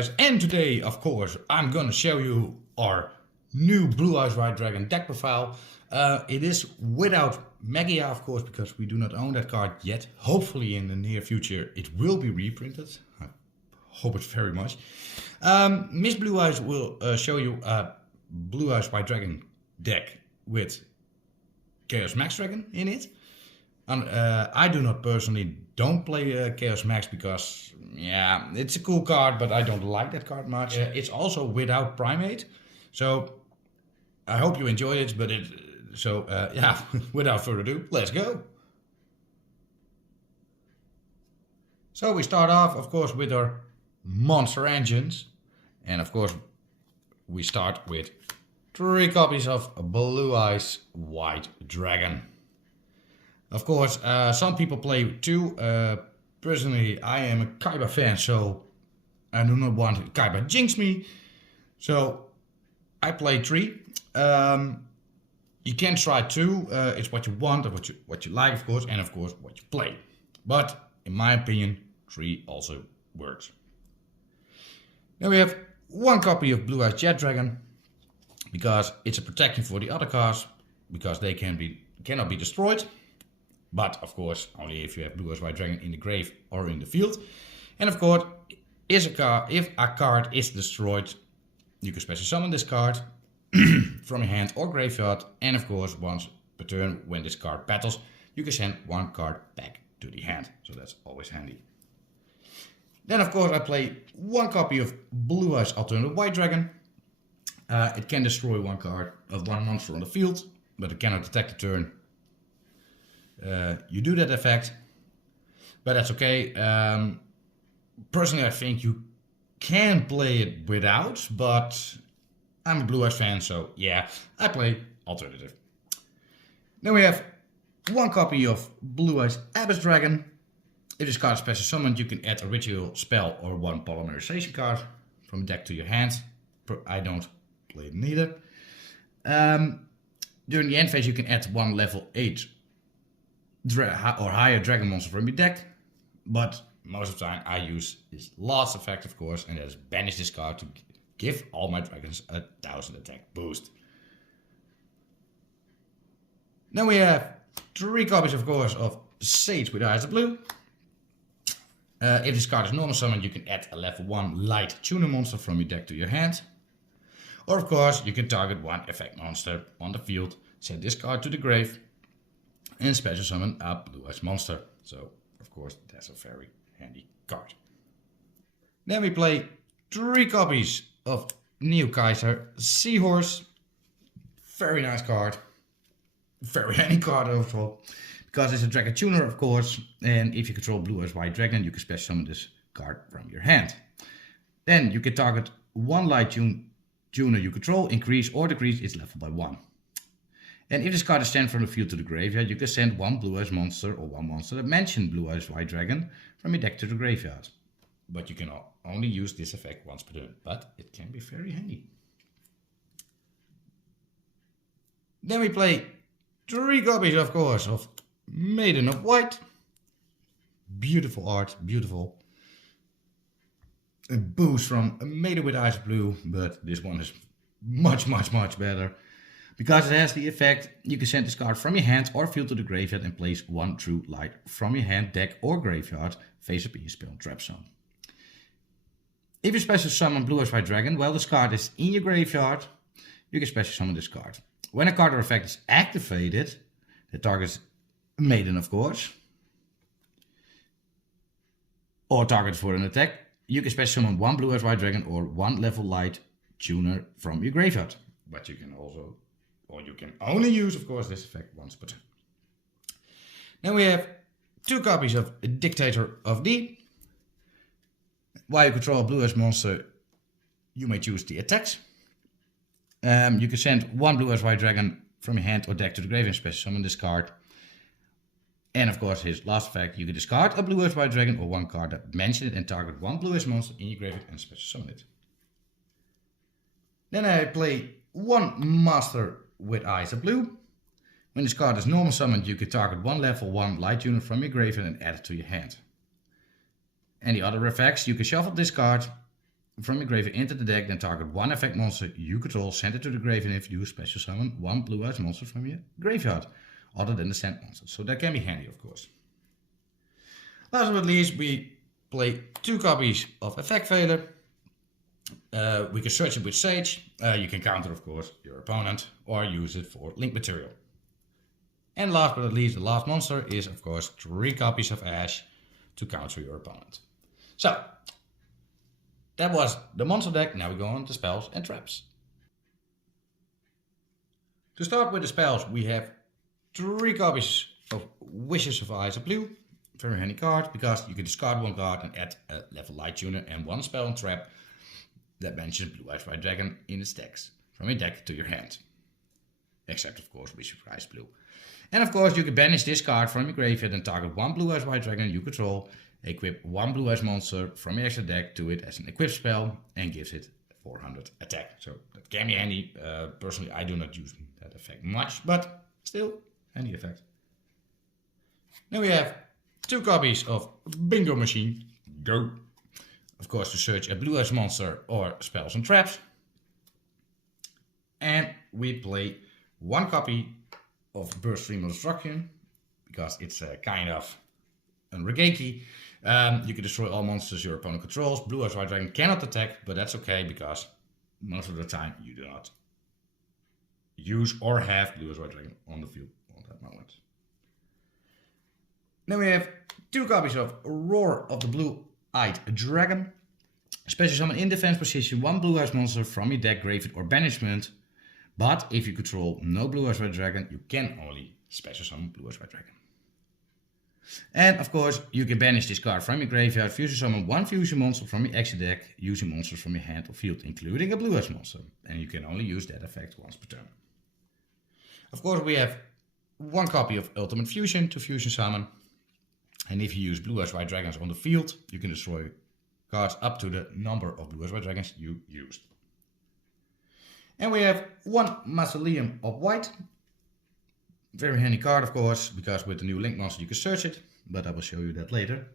Eyes, and today, of course, I'm gonna show you our new Blue Eyes White Dragon deck profile. It is without Magia, of course, because we do not own that card yet. Hopefully in the near future it will be reprinted. I hope it very much. Miss Blue Eyes will show you a Blue Eyes White Dragon deck with Chaos Max Dragon in it. And I do not personally don't play Chaos Max because, yeah, it's a cool card, but I don't like that card much. It's also without Primate, so I hope you enjoy it. But yeah, without further ado, let's go. So we start off, of course, with our monster engines, and of course we start with 3 copies of Blue Eyes White Dragon. Of course, some people play 2. Personally, I am a Kaiba fan, so I do not want Kaiba jinx me. So I play 3. You can try 2. It's what you want, or what you like, of course, and of course what you play. But in my opinion, 3 also works. Then we have 1 copy of Blue Eyes Jet Dragon, because it's a protection for the other cards, because they cannot be destroyed. But of course, only if you have Blue Eyes White Dragon in the grave or in the field. And of course, if a card is destroyed, you can special summon this card from your hand or graveyard. And of course, once per turn, when this card battles, you can send 1 card back to the hand. So that's always handy. Then of course, I play 1 copy of Blue Eyes Alternative White Dragon. It can destroy 1 card of 1 monster on the field, but it cannot attack the turn. You do that effect, but that's okay. Personally, I think you can play it without, but I'm a Blue Eyes fan, so yeah, I play alternative. Then we have 1 copy of Blue Eyes Abyss Dragon. If this card is special summoned, you can add a ritual spell or 1 polymerization card from the deck to your hand. I don't play it neither. During the end phase, you can add 1 level 8 or higher dragon monster from your deck, but most of the time I use this last effect, of course, and that is banish this card to give all my dragons a 1000 attack boost. Then we have 3 copies, of course, of Sage with Eyes of Blue. If this card is normal summoned, you can add a level 1 light tuner monster from your deck to your hand. Or of course, you can target 1 effect monster on the field, send this card to the grave, and special summon a Blue Eyes monster. So, of course, that's a very handy card. Then we play 3 copies of Neo Kaiser Seahorse. Very nice card. Very handy card overall. Because it's a Dragon Tuner, of course. And if you control Blue Eyes White Dragon, you can special summon this card from your hand. Then you can target 1 light tuner you control, increase or decrease its level by 1. And if this card is sent from the field to the graveyard, you can send 1 Blue Eyes monster or 1 monster that mentioned Blue Eyes White Dragon from your deck to the graveyard. But you can only use this effect once per turn, but it can be very handy. Then we play 3 copies, of course, of Maiden of White. Beautiful art, beautiful. A boost from Maiden with Eyes of Blue, but this one is much better. Because it has the effect, you can send this card from your hand or field to the graveyard and place 1 true light from your hand, deck or graveyard face up in your spell trap zone. If you special summon Blue Eyes White Dragon while this card is in your graveyard, you can special summon this card. When a card or effect is activated, that targets a Maiden, of course, or target for an attack, you can special summon 1 Blue Eyes White Dragon or 1 level light tuner from your graveyard. But you can also, or you can only use, of course, this effect once per turn. Then we have 2 copies of Dictator of D. While you control a Blue Eyes monster, you may choose the attacks. You can send 1 Blue Eyes White Dragon from your hand or deck to the grave and special summon this card. And of course, his last effect, you can discard a Blue Eyes White Dragon or 1 card that mentioned it and target 1 Blue Eyes monster in your graveyard and special summon it. Then I play 1 Master with Eyes of Blue. When this card is normal summoned, you can target 1 level 1 light tuner from your graveyard and add it to your hand. Any other effects, you can shuffle this card from your graveyard into the deck, then target one effect monster you control, send it to the graveyard, and if you do, special summon one blue-eyes monster from your graveyard, other than the sand monster. So that can be handy, of course. Last but not least, we play 2 copies of Effect Veiler. We can search it with Sage. You can counter, of course, your opponent, or use it for link material. And last but not least, the last monster is, of course, 3 copies of Ash to counter your opponent. So, that was the monster deck. Now we go on to spells and traps. To start with the spells, we have 3 copies of Wishes of Eyes of Blue. Very handy card, because you can discard 1 card and add a level light tuner and 1 spell and trap that mentions Blue Eyes White Dragon in its text, from your deck to your hand. Except, of course, Wish of Eyes Blue. And of course, you can banish this card from your graveyard and target 1 Blue Eyes White Dragon you control, equip 1 Blue Eyes monster from your extra deck to it as an equip spell, and gives it 400 attack. So that can be handy. Personally, I do not use that effect much, but still, handy effect. Then we have 2 copies of Bingo Machine. Go! Of course, to search a Blue Eyes monster or spells and traps. And we play 1 copy of Burst Stream of Destruction, because it's kind of a Regeki. You can destroy all monsters your opponent controls. Blue Eyes White Dragon cannot attack, but that's okay, because most of the time you do not use or have Blue Eyes White Dragon on the field at that moment. Then we have 2 copies of Roar of the Blue-Eyed Dragon. Special summon in defense position 1 Blue Eyes monster from your deck, graveyard, or banishment. But if you control no Blue Eyes White Dragon, you can only special summon Blue Eyes White Dragon. And of course, you can banish this card from your graveyard, fusion summon 1 fusion monster from your extra deck, using monsters from your hand or field, including a Blue Eyes monster. And you can only use that effect once per turn. Of course, we have 1 copy of Ultimate Fusion to fusion summon. And if you use Blue Eyes White Dragons on the field, you can destroy cards up to the number of Blue Eyes White Dragons you used. And we have 1 Mausoleum of White. Very handy card, of course, because with the new Link monster you can search it, but I will show you that later.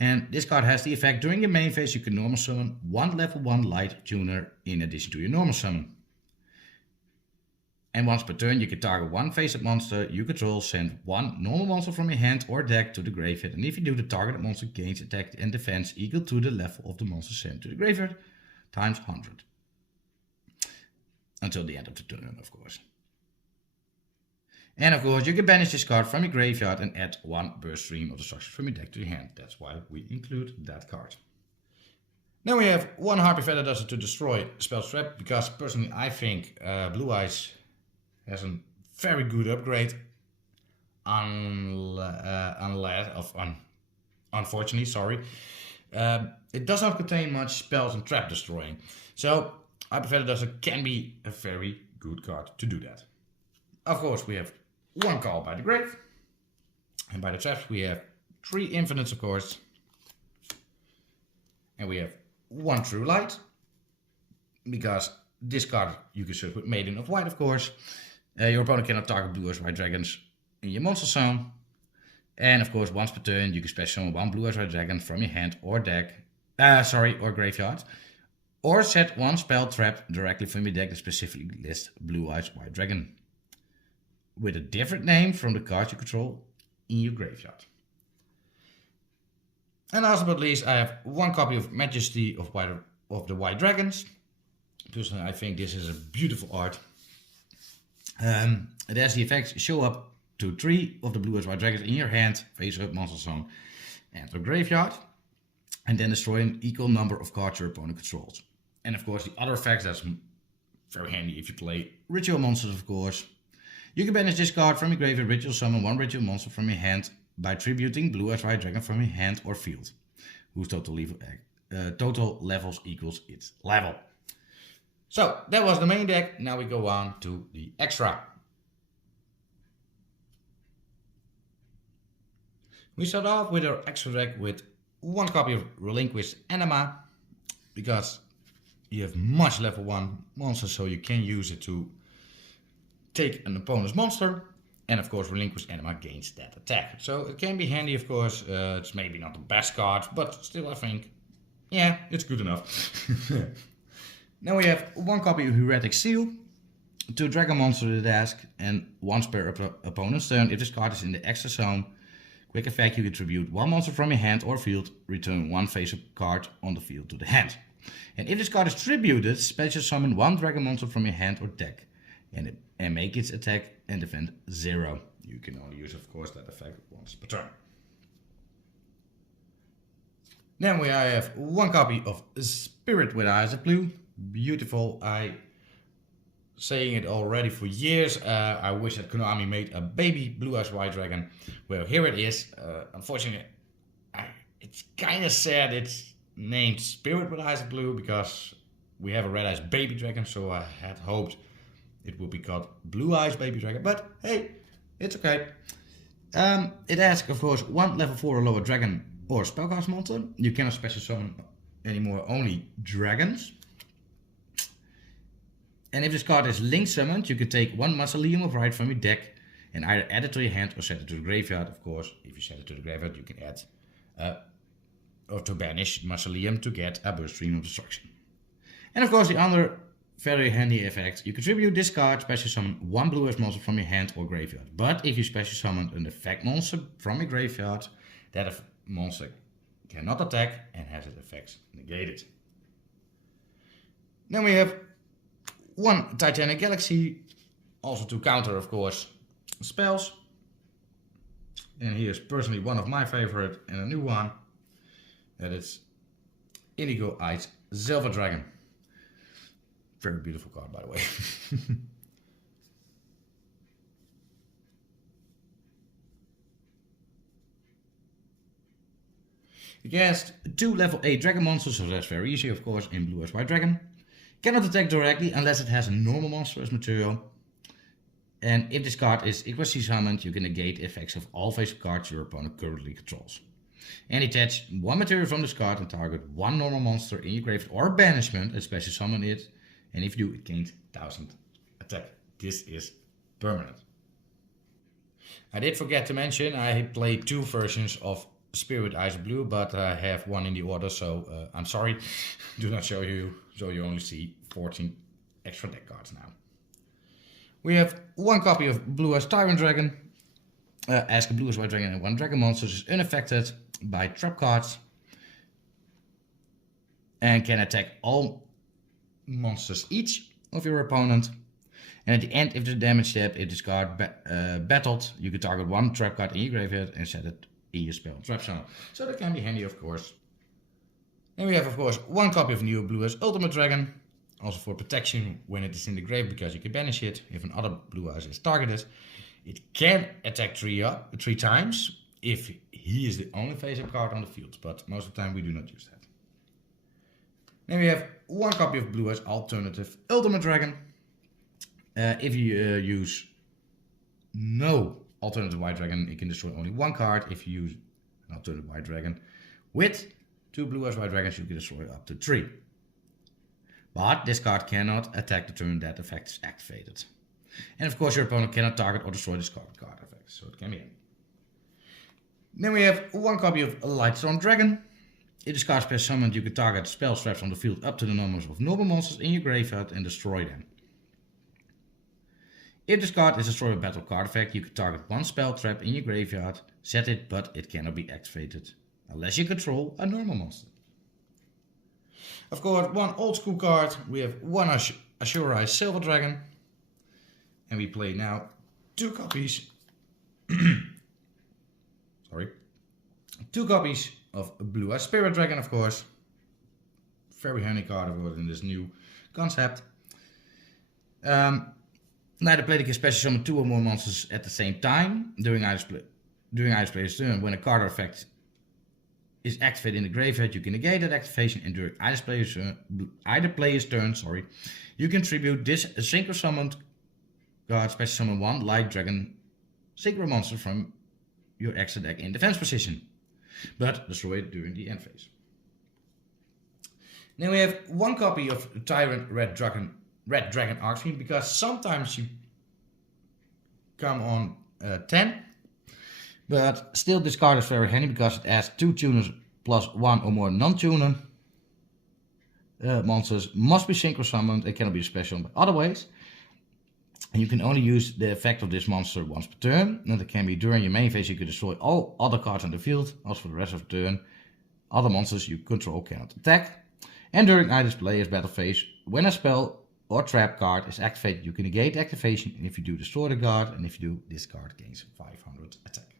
And this card has the effect, during your main phase you can normal summon 1 level 1 light tuner in addition to your normal summon. And once per turn you can target 1 face-up monster you control, send 1 normal monster from your hand or deck to the graveyard, and if you do, the targeted monster gains attack and defense equal to the level of the monster sent to the graveyard, times 100. Until the end of the turn, of course. And of course, you can banish this card from your graveyard and add 1 Burst Stream of Destruction from your deck to your hand. That's why we include that card. Then we have 1 Harpy Feather Duster to destroy Spell Trap, because personally I think Blue Eyes has a very good upgrade, unfortunately, sorry. It does not contain much spells and trap destroying. So Harpy Feather Duster can be a very good card to do that. Of course, we have 1 Call by the Grave. And by the traps we have 3 Infinites, of course. And we have 1 True Light. Because this card you can search with Maiden of White, of course. Your opponent cannot target Blue Eyes White Dragons in your monster zone. And of course, once per turn you can special summon 1 Blue Eyes White Dragon from your hand or deck. Or graveyard. Or set 1 spell trap directly from your deck that specifically lists Blue Eyes White Dragon, with a different name from the card you control in your graveyard. And last but not least, I have 1 copy of Majesty of the White Dragons. Personally, I think this is a beautiful art. It has the effects: show up to 3 of the Blue Eyes White Dragons in your hand, face up, monster zone, and the graveyard, and then destroy an equal number of cards your opponent controls. And of course, the other effects, that's very handy if you play ritual monsters, of course. You can banish this card from your graveyard, ritual summon 1 ritual monster from your hand by tributing Blue Eyes White Dragon from your hand or field, whose total levels equals its level. So that was the main deck. Now we go on to the extra. We start off with our extra deck with 1 copy of Relinquished Anima, because you have much level 1 monsters, so you can use it to take an opponent's monster, and of course Relinquished Anima gains that attack. So it can be handy, of course. It's maybe not the best card, but still I think Yeah, it's good enough. Now we have one copy of Heretic Seal, 2 Dragon Monsters at desk, and 1 per opponent's turn. If this card is in the extra zone, quick effect, you can tribute 1 monster from your hand or field, return 1 face-up card on the field to the hand. And if this card is tributed, special summon 1 Dragon Monster from your hand or deck, and make its attack and defend 0. You can only use, of course, that effect once per turn. Then we have one copy of Spirit with Eyes of Blue. Beautiful. I saying it already for years. I wish that Konami made a baby Blue Eyes White Dragon. Well, here it is. Unfortunately, it's kind of sad it's named Spirit with Eyes of Blue because we have a Red Eyes Baby Dragon. So I had hoped it would be called Blue Eyes Baby Dragon. But hey, it's okay. It asks, of course, 1 level 4 or lower dragon or spellcast monster. You cannot special summon anymore, only dragons. And if this card is link summoned, you can take 1 Mausoleum of Right from your deck and either add it to your hand or send it to the graveyard. Of course, if you send it to the graveyard, you can add or to banish Mausoleum to get a Burst Stream of Destruction. And of course, the other very handy effect, you contribute this card, special summon 1 Blue Eyes monster from your hand or graveyard. But if you special summon an effect monster from your graveyard, that monster cannot attack and has its effects negated. Then we have 1 Titanic Galaxy, also to counter, of course, spells. And here's personally one of my favorite and a new one. That is Indigo Eyes Silver Dragon. Very beautiful card, by the way. You cast 2 level 8 Dragon Monsters, so that's very easy, of course, in Blue Eyes White Dragon. Cannot attack directly unless it has a normal monster as material. And if this card is equally summoned, you can negate effects of all face-up cards your opponent currently controls. And attach 1 material from this card and target 1 normal monster in your graveyard or banishment and special summon it. And if you do, it gains 1000 attack. This is permanent. I did forget to mention I played 2 versions of Spirit Eyes of Blue, but I have 1 in the order, so I'm sorry. Do not show you, so you only see 14 extra deck cards now. We have 1 copy of Blue Eyes Tyrant Dragon. Ask a Blue Eyes White Dragon and 1 Dragon Monster is unaffected by trap cards and can attack all monsters each of your opponent. And at the end, if the damage step, if this card battled, you can target 1 trap card in your graveyard and set it in your spell trap zone. So that can be handy, of course. And we have, of course, 1 copy of New Blue Eyes Ultimate Dragon, also for protection when it is in the grave, because you can banish it if another Blue Eyes is targeted. It can attack 3 times if he is the only face-up card on the field, but most of the time we do not use that. Then we have 1 copy of Blue Eyes Alternative Ultimate Dragon. If you use no Alternative White Dragon, it can destroy only 1 card. If you use an Alternative White Dragon with 2 Blue Eyes White Dragons, you can destroy up to 3. But this card cannot attack the turn that effect is activated. And of course your opponent cannot target or destroy this card effect, so it can be. Then we have 1 copy of Lightstorm Dragon. If this card is special summoned, you can target spell traps on the field up to the numbers of normal monsters in your graveyard and destroy them. If this card is destroyed by battle card effect, you can target 1 spell trap in your graveyard, set it, but it cannot be activated unless you control a normal monster. Of course, 1 old school card. We have 1 Azure Eyes Silver Dragon. And we play now 2 copies. Sorry. 2 copies of Blue Eyes Spirit Dragon, of course. Very handy card, of course, in this new concept. Neither player can special summon 2 or more monsters at the same time during either player's turn. When a card or effect is activated in the graveyard, you can negate that activation, and during either player's turn, you can tribute this synchro summoned card, special summon 1 Light Dragon synchro monster from your extra deck in defense position, but destroy it during the end phase. Then we have 1 copy of Tyrant Red Dragon Archfiend, because sometimes you come on 10, but still this card is very handy because it adds 2 tuners plus 1 or more non-tuner. monsters must be synchro summoned and cannot be special in other ways. And you can only use the effect of this monster once per turn. And it can be during your main phase you can destroy all other cards on the field. Also for the rest of the turn, other monsters you control cannot attack. And during either player's battle phase, when a spell or trap card is activated, you can negate activation. And if you do, destroy the card. And if you do, this card gains 500 attack.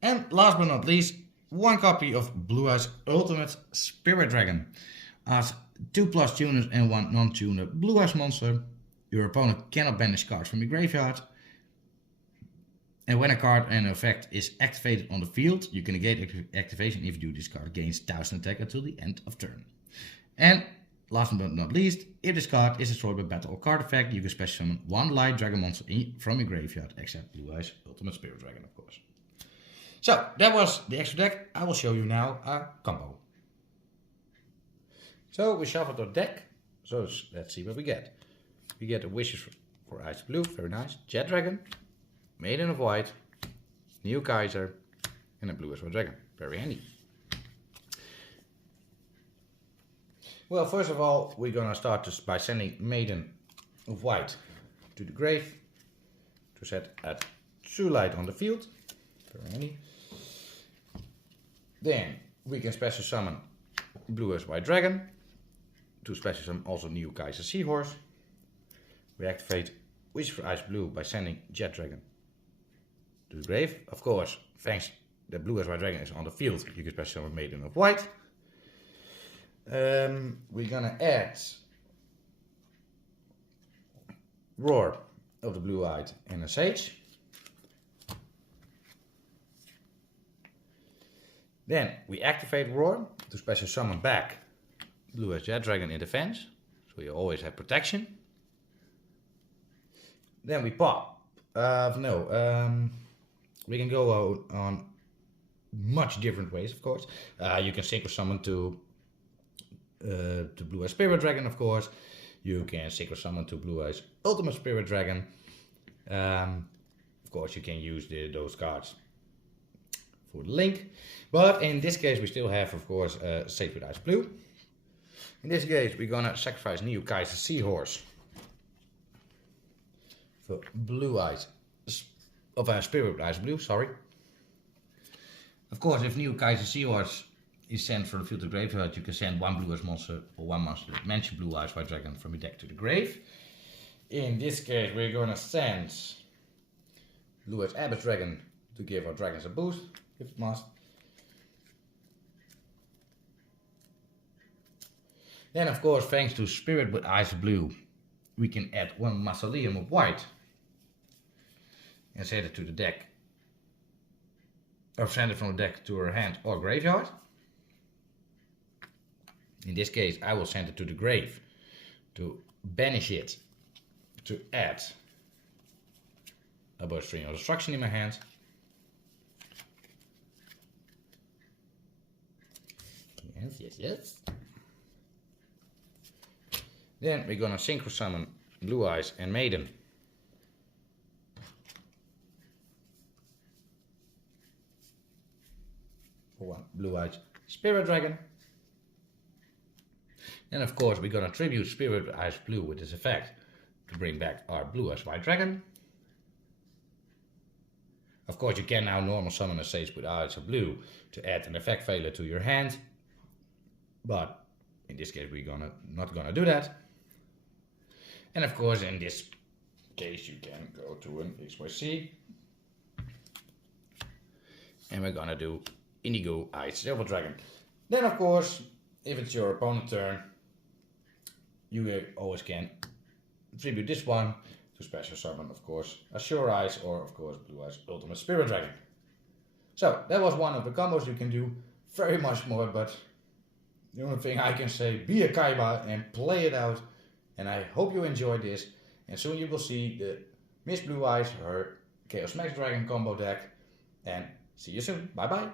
And last but not least, one copy of Blue Eyes Ultimate Spirit Dragon. As 2+ tuners and 1 non-tuner Blue Eyes monster, your opponent cannot banish cards from your graveyard. And when a card and an effect is activated on the field, you can negate activation. If you do, this card gains 1000 attack until the end of turn. And last but not least, if this card is destroyed by battle or card effect, you can special summon 1 light dragon monster from your graveyard, except Blue Eyes Ultimate Spirit Dragon, of course. So, that was the extra deck. I will show you now a combo. So, we shuffled our deck. So, let's see what we get. We get a Wishes for Ice Blue, very nice. Jet Dragon, Maiden of White, New Kaiser, and a Blue Eyes White Dragon. Very handy. Well, first of all, we're gonna start by sending Maiden of White to the grave to set a 2 light on the field. Very handy. Then we can special summon Blue Eyes White Dragon to special summon also New Kaiser Seahorse. We activate Wish for Ice Blue by sending Jet Dragon to the grave. Of course, thanks that Blue Eyes White Dragon is on the field, you can special summon Maiden of White. We're gonna add Roar of the Blue Eyed and a Sage. Then we activate Roar to special summon back Blue Eyes Jet Dragon in defense, so you always have protection. Then we pop. We can go on much different ways, of course. You can synchro summon to Blue Eyes Spirit Dragon, of course. You can synchro summon to Blue Eyes Ultimate Spirit Dragon. Of course, you can use those cards for the link. But in this case, we still have, of course, Sacred Ice Blue. In this case, we're gonna sacrifice New Kaiser Seahorse for Blue Eyes of Spirit Ice Blue, sorry. Of course, if New Kaiser Seahorse is sent from the field to the graveyard, you can send 1 Blue Eyes monster or 1 monster that mentions Blue Eyes White Dragon from your deck to the grave. In this case, we're gonna send Blue Eyes Abyss Dragon to give our dragons a boost, if it must. Then, of course, thanks to Spirit with Ice Blue, we can add 1 Mausoleum of White and send it to the deck, or send it from the deck to our hand or graveyard. In this case, I will send it to the grave to banish it, to add a Bowstring of Destruction in my hand. Yes. Then we're gonna synchro summon Blue Eyes and Maiden. For 1 Blue Eyes Spirit Dragon. And of course we're gonna tribute Spirit Eyes Blue with this effect to bring back our Blue Eyes White Dragon. Of course you can now normal summon a Sage with Eyes of Blue to add an effect failure to your hand. But in this case we're not gonna do that. And of course in this case you can go to an XYZ. And we're gonna do Indigo Eyed Silver Dragon. Then of course, if it's your opponent's turn, you always can tribute this one to special summon, of course, Azure Eyes or of course Blue Eyes Ultimate Spirit Dragon. So that was one of the combos. You can do very much more, but the only thing I can say, be a Kaiba and play it out. And I hope you enjoyed this. And soon you will see the Miss Blue Eyes, her Chaos Max Dragon combo deck. And see you soon. Bye bye.